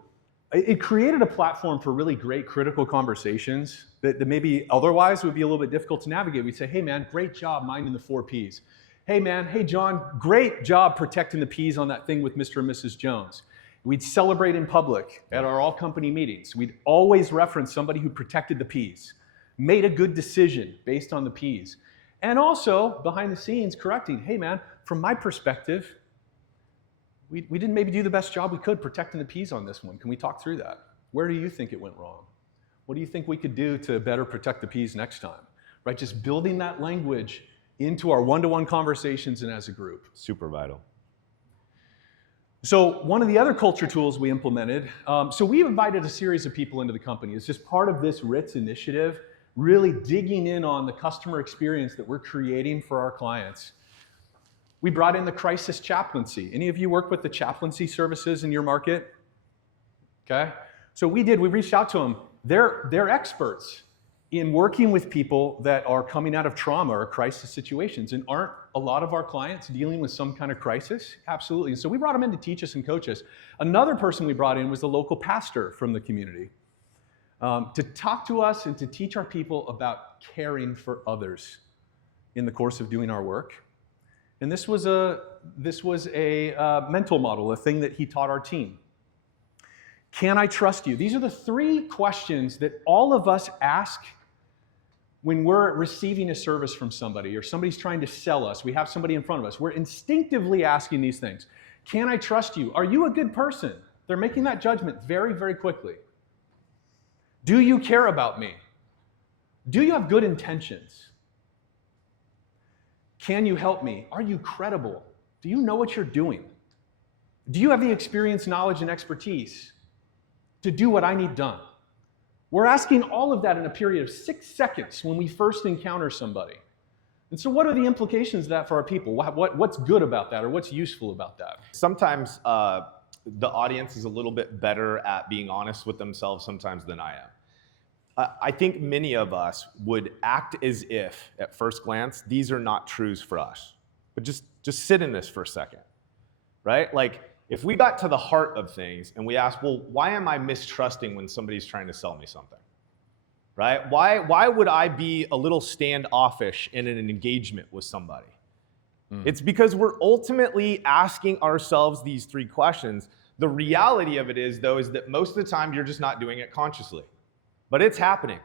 it created a platform for really great critical conversations that maybe otherwise would be a little bit difficult to navigate. We'd say, hey man, great job minding the 4 Ps. Hey man, hey John, great job protecting the Ps on that thing with Mr. and Mrs. Jones. We'd celebrate in public at our all-company meetings. We'd always reference somebody who protected the Ps, made a good decision based on the Ps. And also, behind the scenes, correcting, hey man, from my perspective, we didn't maybe do the best job we could protecting the Ps on this one. Can we talk through that? Where do you think it went wrong? What do you think we could do to better protect the Ps next time? Right, just building that language into our one-to-one conversations and as a group. Super vital. So one of the other culture tools we implemented, so we invited a series of people into the company. It's just part of this Ritz initiative, really digging in on the customer experience that we're creating for our clients. We brought in the crisis chaplaincy. Any of you work with the chaplaincy services in your market? Okay. So we reached out to them. They're experts in working with people that are coming out of trauma or crisis situations. And aren't a lot of our clients dealing with some kind of crisis? Absolutely. And so we brought them in to teach us and coach us. Another person we brought in was the local pastor from the community to talk to us and to teach our people about caring for others in the course of doing our work. And this was a mental model, a thing that he taught our team. Can I trust you? These are the 3 questions that all of us ask when we're receiving a service from somebody or somebody's trying to sell us. We have somebody in front of us. We're instinctively asking these things. Can I trust you? Are you a good person? They're making that judgment very, very quickly. Do you care about me? Do you have good intentions? Can you help me? Are you credible? Do you know what you're doing? Do you have the experience, knowledge, and expertise to do what I need done? We're asking all of that in a period of 6 seconds when we first encounter somebody. And so what are the implications of that for our people? What's good about that, or what's useful about that? Sometimes the audience is a little bit better at being honest with themselves sometimes than I am. I think many of us would act as if, at first glance, these are not truths for us. But just sit in this for a second, right? Like, if we got to the heart of things and we asked, well, why am I mistrusting when somebody's trying to sell me something, right? Why would I be a little standoffish in an engagement with somebody? It's because we're ultimately asking ourselves these 3 questions. The reality of it is, though, is that most of the time you're just not doing it consciously. But it's happening,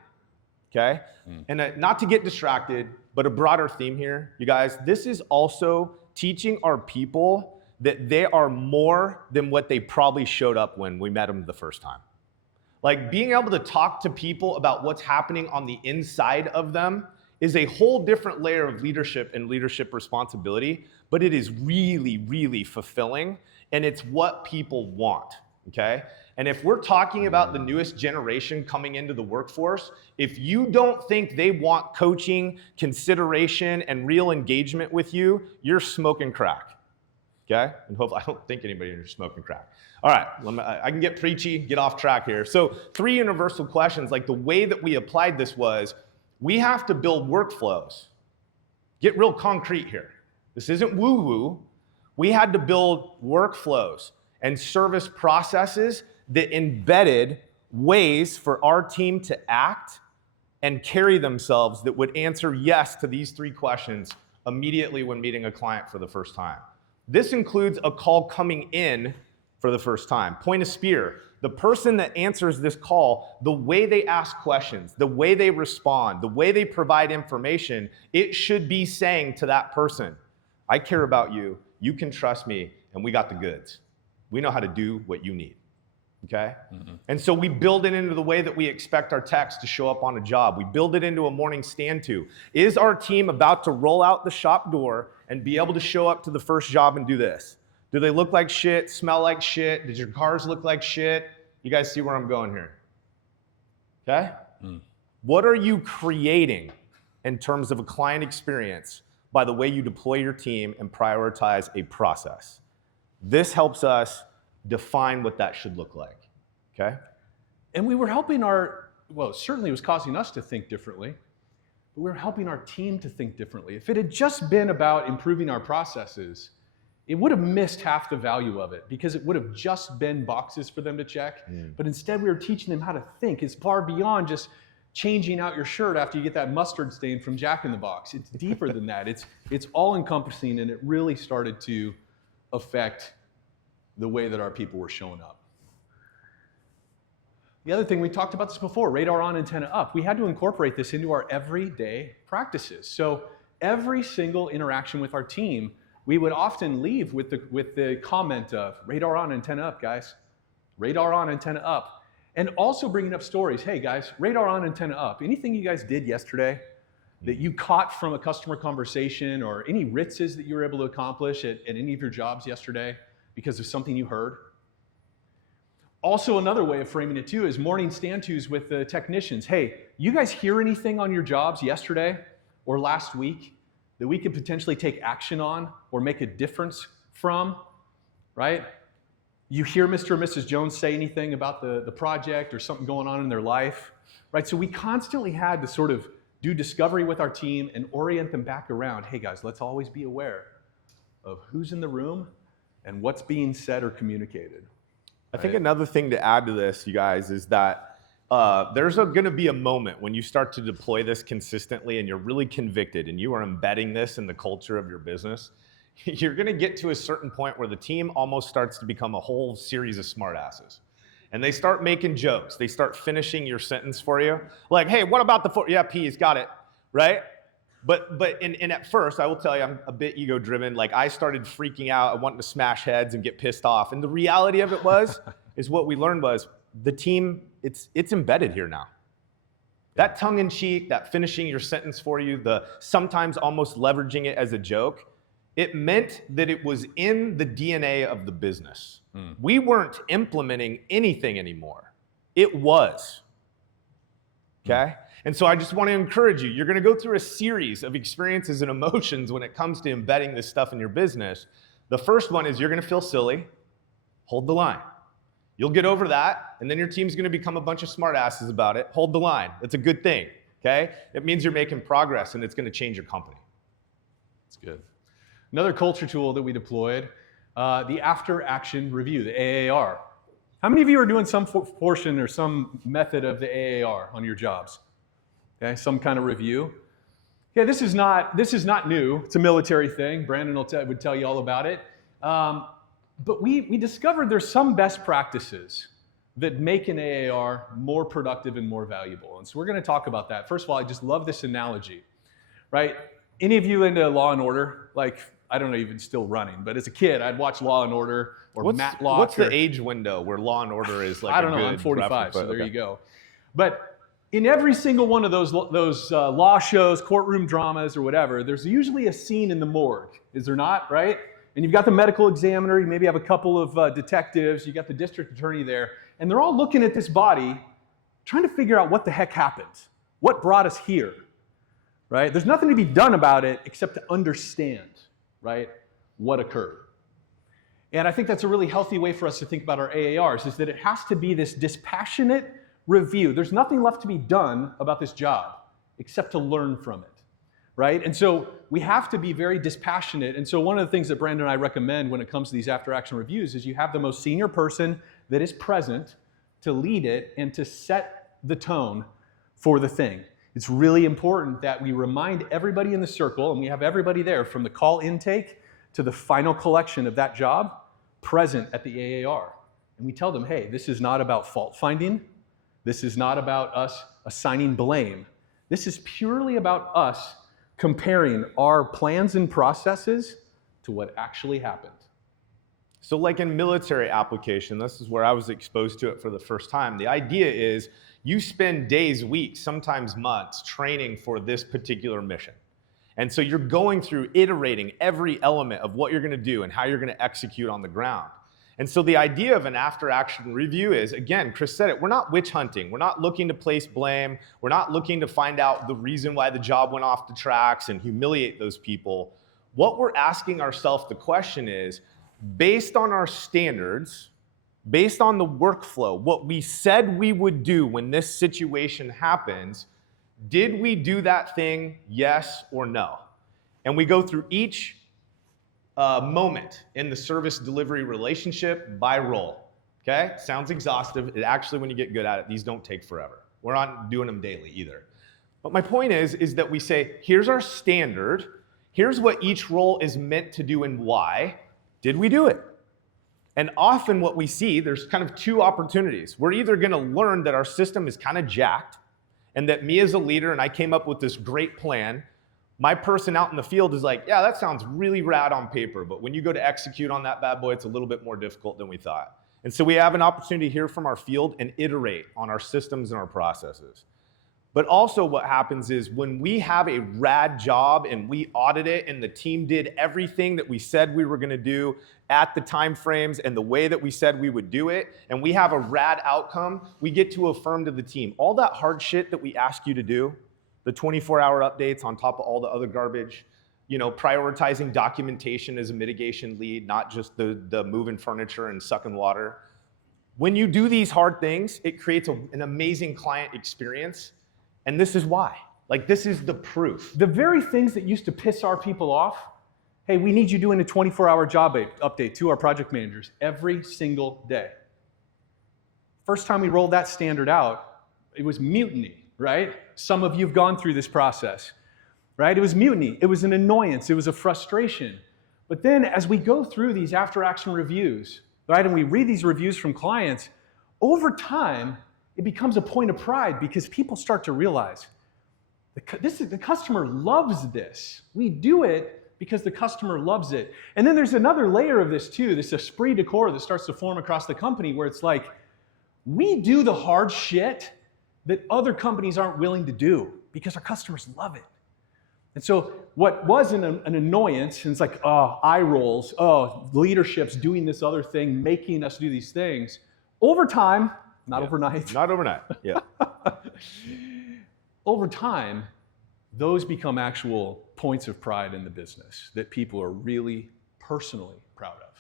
okay? And not to get distracted, but a broader theme here, you guys, this is also teaching our people that they are more than what they probably showed up when we met them the first time. Like, being able to talk to people about what's happening on the inside of them is a whole different layer of leadership and leadership responsibility, but it is really, really fulfilling, and it's what people want, okay? And if we're talking about the newest generation coming into the workforce, if you don't think they want coaching, consideration, and real engagement with you, you're smoking crack, okay? And hopefully, I don't think anybody in here is smoking crack. All right, I can get preachy, get off track here. So 3 universal questions, like the way that we applied this was, we have to build workflows. Get real concrete here. This isn't woo-woo. We had to build workflows and service processes that embedded ways for our team to act and carry themselves that would answer yes to these 3 questions immediately when meeting a client for the first time. This includes a call coming in for the first time. Point of spear. The person that answers this call, the way they ask questions, the way they respond, the way they provide information, it should be saying to that person, I care about you, you can trust me, and we got the goods. We know how to do what you need, okay? And so we build it into the way that we expect our techs to show up on a job. We build it into a morning stand to. Is our team about to roll out the shop door and be able to show up to the first job and do this? Do they look like shit, smell like shit? Did your cars look like shit? You guys see where I'm going here, okay? What are you creating in terms of a client experience by the way you deploy your team and prioritize a process? This helps us define what that should look like, okay? And we were helping certainly it was causing us to think differently, but we were helping our team to think differently. If it had just been about improving our processes, it would have missed half the value of it because it would have just been boxes for them to check. But instead we were teaching them how to think. It's far beyond just changing out your shirt after you get that mustard stain from Jack in the Box. It's deeper than that. It's all encompassing, and it really started to affect the way that our people were showing up. The other thing, we talked about this before, radar on, antenna up. We had to incorporate this into our everyday practices. So every single interaction with our team, we would often leave with the comment of, radar on, antenna up, guys. Radar on, antenna up. And also bringing up stories. Hey, guys, radar on, antenna up. Anything you guys did yesterday that you caught from a customer conversation, or any Ritzes that you were able to accomplish at any of your jobs yesterday because of something you heard? Also, another way of framing it too is morning stand-tos with the technicians. Hey, you guys hear anything on your jobs yesterday or last week that we could potentially take action on or make a difference from, right? You hear Mr. or Mrs. Jones say anything about the project or something going on in their life, right? So we constantly had to sort of do discovery with our team and orient them back around. Hey guys, let's always be aware of who's in the room and what's being said or communicated. I think another thing to add to this, you guys, is that there's going to be a moment when you start to deploy this consistently and you're really convicted and you are embedding this in the culture of your business. You're going to get to a certain point where the team almost starts to become a whole series of smartasses. And they start making jokes. They start finishing your sentence for you. Like, hey, what about the yeah, P's, got it, right? But at first, I will tell you, I'm a bit ego-driven. Like, I started freaking out. I wanted to smash heads and get pissed off. And the reality of it is what we learned was the team, it's embedded here now. That tongue-in-cheek, that finishing your sentence for you, the sometimes almost leveraging it as a joke, it meant that it was in the DNA of the business. We weren't implementing anything anymore. It was, okay? And so I just want to encourage you, you're going to go through a series of experiences and emotions when it comes to embedding this stuff in your business. The first one is you're going to feel silly. Hold the line. You'll get over that, and then your team's going to become a bunch of smartasses about it. Hold the line. It's a good thing, okay? It means you're making progress, and it's going to change your company. That's good. Another culture tool that we deployed, the after action review, the AAR. How many of you are doing some portion or some method of the AAR on your jobs? Okay, some kind of review. Yeah, this is not new. It's a military thing. Brandon would tell you all about it. But we discovered there's some best practices that make an AAR more productive and more valuable. And so we're going to talk about that. First of all, I just love this analogy, right? Any of you into Law and Order? Like, I don't know, even still running, but as a kid, I'd watch Law and Order or Matlock. What's the age window where Law and Order is like I don't know, I'm 45, so there you go. But in every single one of those law shows, courtroom dramas, or whatever, there's usually a scene in the morgue, is there not, right? And you've got the medical examiner, you maybe have a couple of detectives, you got the district attorney there, and they're all looking at this body, trying to figure out what the heck happened, what brought us here, right? There's nothing to be done about it except to understand, right, what occurred. And I think that's a really healthy way for us to think about our AARs, is that it has to be this dispassionate review. There's nothing left to be done about this job except to learn from it, right? And so we have to be very dispassionate. And so one of the things that Brandon and I recommend when it comes to these after-action reviews is you have the most senior person that is present to lead it and to set the tone for the thing. It's really important that we remind everybody in the circle, and we have everybody there from the call intake to the final collection of that job present at the AAR. And we tell them, hey, this is not about fault finding. This is not about us assigning blame. This is purely about us comparing our plans and processes to what actually happened. So like in military application, this is where I was exposed to it for the first time. The idea is you spend days, weeks, sometimes months training for this particular mission. And so you're going through iterating every element of what you're going to do and how you're going to execute on the ground. And so the idea of an after-action review is, again, Chris said it, we're not witch hunting. We're not looking to place blame. We're not looking to find out the reason why the job went off the tracks and humiliate those people. What we're asking ourselves the question is, based on our standards, based on the workflow, what we said we would do when this situation happens, did we do that thing, yes or no? And we go through each moment in the service delivery relationship by role, okay? Sounds exhaustive. It actually, when you get good at it, these don't take forever. We're not doing them daily either. But my point is that we say, here's our standard. Here's what each role is meant to do and why. Did we do it? And often what we see, there's kind of two opportunities. We're either gonna learn that our system is kind of jacked and that me as a leader, and I came up with this great plan, my person out in the field is like, yeah, that sounds really rad on paper, but when you go to execute on that bad boy, it's a little bit more difficult than we thought. And so we have an opportunity to hear from our field and iterate on our systems and our processes. But also what happens is when we have a rad job and we audit it and the team did everything that we said we were gonna do at the time frames and the way that we said we would do it, and we have a rad outcome, we get to affirm to the team, all that hard shit that we ask you to do, the 24-hour updates on top of all the other garbage, you know, prioritizing documentation as a mitigation lead, not just the moving furniture and sucking water. When you do these hard things, it creates an amazing client experience, and this is why. Like, this is the proof. The very things that used to piss our people off, hey, we need you doing a 24-hour job update to our project managers every single day. First time we rolled that standard out, it was mutiny, right? Some of you have gone through this process, right? It was mutiny, it was an annoyance, it was a frustration. But then as we go through these after-action reviews, right, and we read these reviews from clients, over time, it becomes a point of pride because people start to realize the customer loves this. We do it because the customer loves it. And then there's another layer of this too, this esprit de corps that starts to form across the company where it's like, we do the hard shit that other companies aren't willing to do because our customers love it. And so what was an annoyance, and it's like, oh, eye rolls, oh, leadership's doing this other thing, making us do these things. Over time, not overnight. Not overnight, yeah. Over time, those become actual points of pride in the business that people are really personally proud of.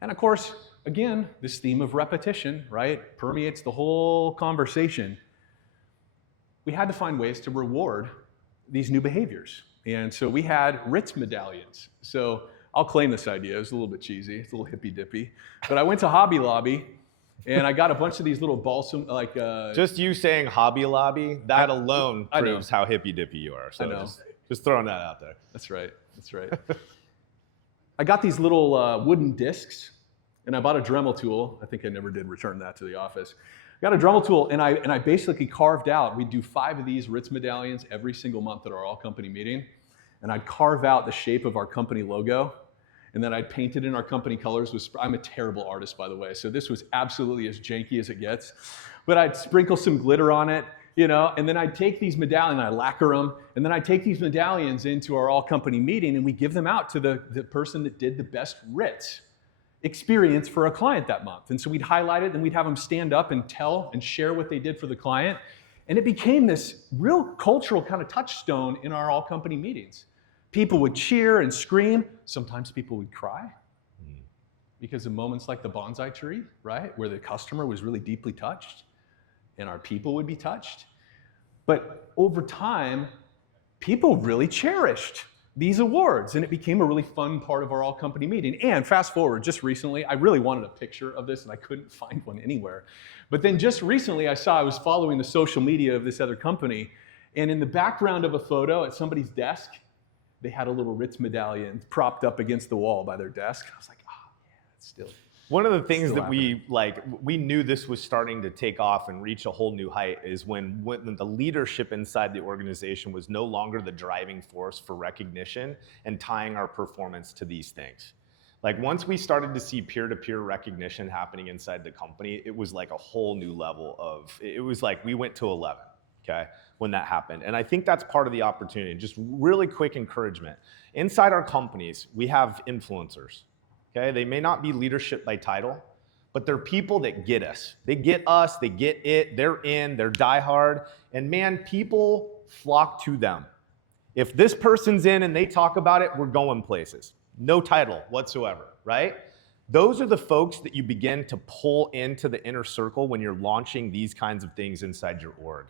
And of course, again, this theme of repetition, right, permeates the whole conversation. We had to find ways to reward these new behaviors. And so we had Ritz medallions. So I'll claim this idea. It was a little bit cheesy. It's a little hippy-dippy. But I went to Hobby Lobby, and I got a bunch of these little balsam, like... just you saying Hobby Lobby, that alone proves how hippy-dippy you are. So I know. Just throwing that out there. That's right. That's right. I got these little wooden discs, and I bought a Dremel tool. I think I never did return that to the office. I got a Dremel tool, and I basically carved out, we'd do 5 of these Ritz medallions every single month at our all-company meeting, and I'd carve out the shape of our company logo, and then I'd paint it in our company colors. I'm a terrible artist, by the way, so this was absolutely as janky as it gets. But I'd sprinkle some glitter on it, and then I'd take these medallions, I'd lacquer them, and then I'd take these medallions into our all-company meeting, and we give them out to the person that did the best Ritz experience for a client that month. And so we'd highlight it, and we'd have them stand up and tell and share what they did for the client. And it became this real cultural kind of touchstone in our all-company meetings. People would cheer and scream. Sometimes people would cry because of moments like the bonsai tree, right? Where the customer was really deeply touched and our people would be touched. But over time, people really cherished these awards, and it became a really fun part of our all-company meeting. And fast forward, just recently, I really wanted a picture of this, and I couldn't find one anywhere. But then just recently, I was following the social media of this other company, and in the background of a photo at somebody's desk, they had a little Ritz medallion propped up against the wall by their desk. I was like, oh, yeah, it's still One of the things that happening. we knew this was starting to take off and reach a whole new height is when the leadership inside the organization was no longer the driving force for recognition and tying our performance to these things. Like once we started to see peer-to-peer recognition happening inside the company, it was like a whole new level it was like we went to 11, okay, when that happened. And I think that's part of the opportunity. Just really quick encouragement. Inside our companies, we have influencers. Okay, they may not be leadership by title, but they're people that get us. They get us, they get it, they're diehard, and man, people flock to them. If this person's in and they talk about it, we're going places. No title whatsoever, right? Those are the folks that you begin to pull into the inner circle when you're launching these kinds of things inside your org.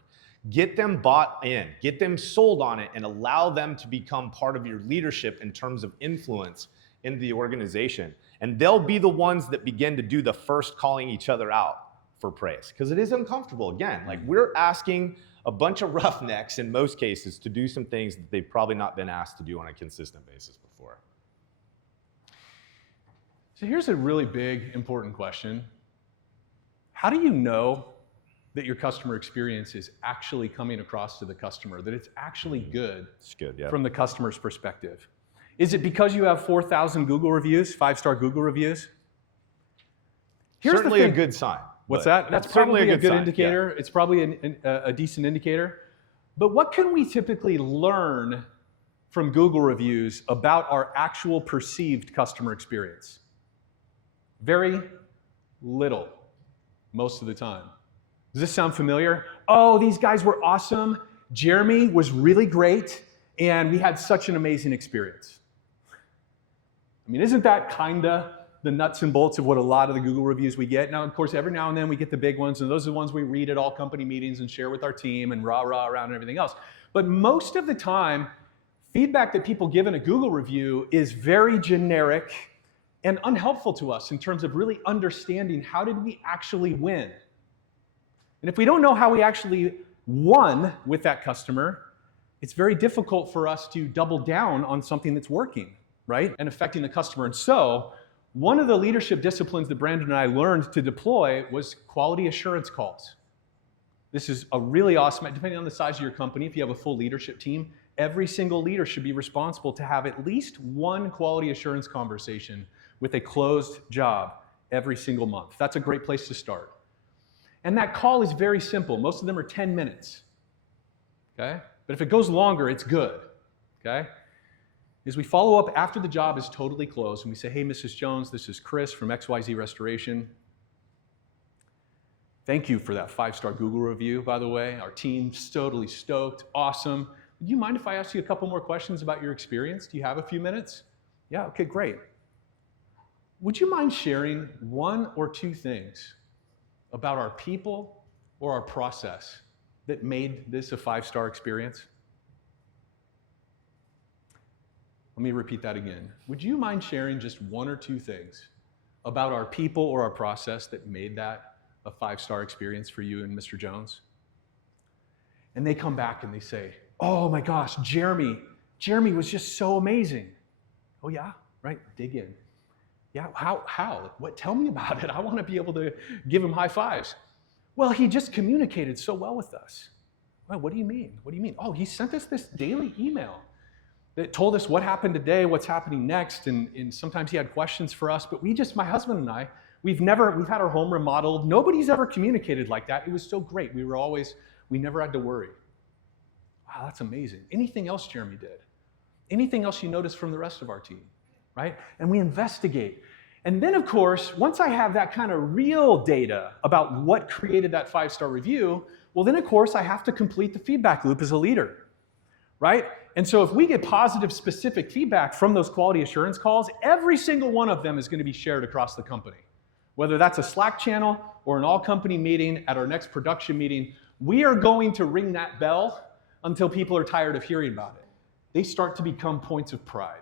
Get them bought in, get them sold on it, and allow them to become part of your leadership in terms of influence in the organization. And they'll be the ones that begin to do the first calling each other out for praise. Because it is uncomfortable. Again, like we're asking a bunch of roughnecks in most cases to do some things that they've probably not been asked to do on a consistent basis before. So here's a really big, important question. How do you know that your customer experience is actually coming across to the customer, that it's actually good, from the customer's perspective? Is it because you have 4,000 Google reviews, 5-star Google reviews? Here's certainly a good sign. What's that? That's probably a good indicator. Yeah. It's probably a decent indicator. But what can we typically learn from Google reviews about our actual perceived customer experience? Very little, most of the time. Does this sound familiar? Oh, these guys were awesome. Jeremy was really great, and we had such an amazing experience. I mean, isn't that kinda the nuts and bolts of what a lot of the Google reviews we get? Now, of course, every now and then we get the big ones, and those are the ones we read at all company meetings and share with our team and rah-rah around and everything else. But most of the time, feedback that people give in a Google review is very generic and unhelpful to us in terms of really understanding how did we actually win. And if we don't know how we actually won with that customer, it's very difficult for us to double down on something that's working, right? And affecting the customer. And so, one of the leadership disciplines that Brandon and I learned to deploy was quality assurance calls. This is a really awesome, depending on the size of your company, if you have a full leadership team, every single leader should be responsible to have at least one quality assurance conversation with a closed job every single month. That's a great place to start. And that call is very simple. Most of them are 10 minutes, okay? But if it goes longer, it's good, okay? Is we follow up after the job is totally closed, and we say, hey, Mrs. Jones, this is Chris from XYZ Restoration. Thank you for that 5-star Google review, by the way. Our team's totally stoked, awesome. Do you mind if I ask you a couple more questions about your experience? Do you have a few minutes? Yeah, okay, great. Would you mind sharing one or two things about our people or our process that made this a 5-star experience? Let me repeat that again. Would you mind sharing just one or two things about our people or our process that made that a 5-star experience for you and Mr. Jones? And they come back and they say, oh my gosh, Jeremy was just so amazing. Oh yeah, right, dig in. Yeah, how? What? Tell me about it. I want to be able to give him high fives. Well, he just communicated so well with us. Well, what do you mean? What do you mean? Oh, he sent us this daily email. that told us what happened today, what's happening next, and sometimes he had questions for us. But my husband and I, we've had our home remodeled. Nobody's ever communicated like that. It was so great. We never had to worry. Wow, that's amazing. Anything else Jeremy did? Anything else you noticed from the rest of our team, right? And we investigate. And then, of course, once I have that kind of real data about what created that 5-star review, well, then, of course, I have to complete the feedback loop as a leader, right? And so if we get positive, specific feedback from those quality assurance calls, every single one of them is going to be shared across the company. Whether that's a Slack channel or an all-company meeting, at our next production meeting, we are going to ring that bell until people are tired of hearing about it. They start to become points of pride.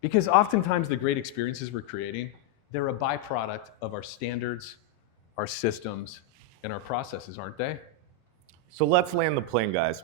Because oftentimes the great experiences we're creating, they're a byproduct of our standards, our systems, and our processes, aren't they? So let's land the plane, guys.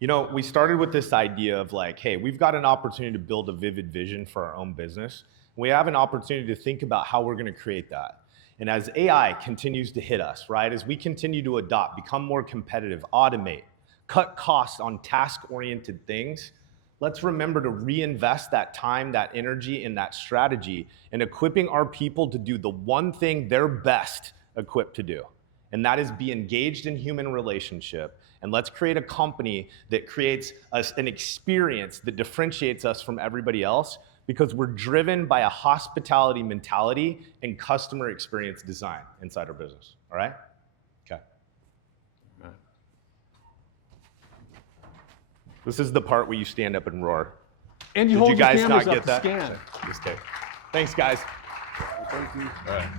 You know, we started with this idea of like, hey, we've got an opportunity to build a vivid vision for our own business. We have an opportunity to think about how we're going to create that. And as AI continues to hit us, right, as we continue to adopt, become more competitive, automate, cut costs on task-oriented things, let's remember to reinvest that time, that energy, and that strategy in equipping our people to do the one thing they're best equipped to do. And that is be engaged in human relationship. And let's create a company that creates an experience that differentiates us from everybody else, because we're driven by a hospitality mentality and customer experience design inside our business. All right? Okay. All right. This is the part where you stand up and roar. And you Did hold you your guys cameras not up get to that? scan. Just kidding. Thanks, guys. Thank you. All right.